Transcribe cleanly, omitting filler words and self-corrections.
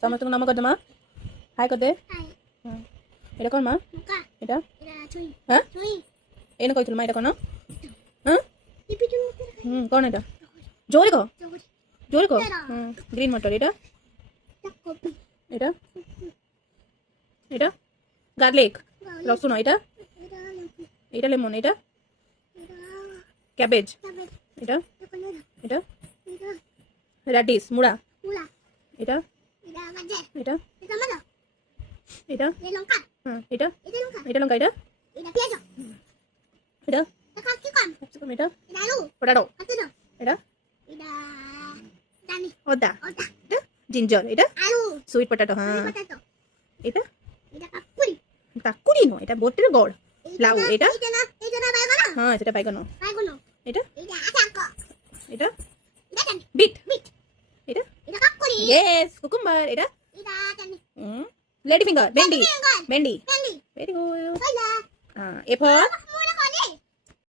চামচ নামা কর দে মা, হাই কর দে। এটা কর মা, এটা হ্যাঁ এনে কইছিল মা, এটা কর না হ্যাঁ কর না, এটা জোরে কর, জোরে কর। গ্রিন মটর, এটা এটা এটা গার্লিক রসুন, এটা এটা লেমন, এটা ক্যাবেজ, এটা এটা রেডিশ মুড়া, এটা এটা এটা হ্যাঁ এটা এটা লঙ্কা, এটা এটা ক্যাপসিকাম, এটা পটাটো, এটা ওদা, এটা জিঞ্জার, এটা সুইট পটাটো, হ্যাঁ এটা কাকুরি নয়, এটা বটের গড়, লাউ, এটা হ্যাঁ সেটা বাইগন, এটা এটা বিট, এটা ইয়েস কুকুম্বার, এটা লেডি ফিঙ্গার, ভেন্ডি ভেন্ডি, ভেরি গুড। A for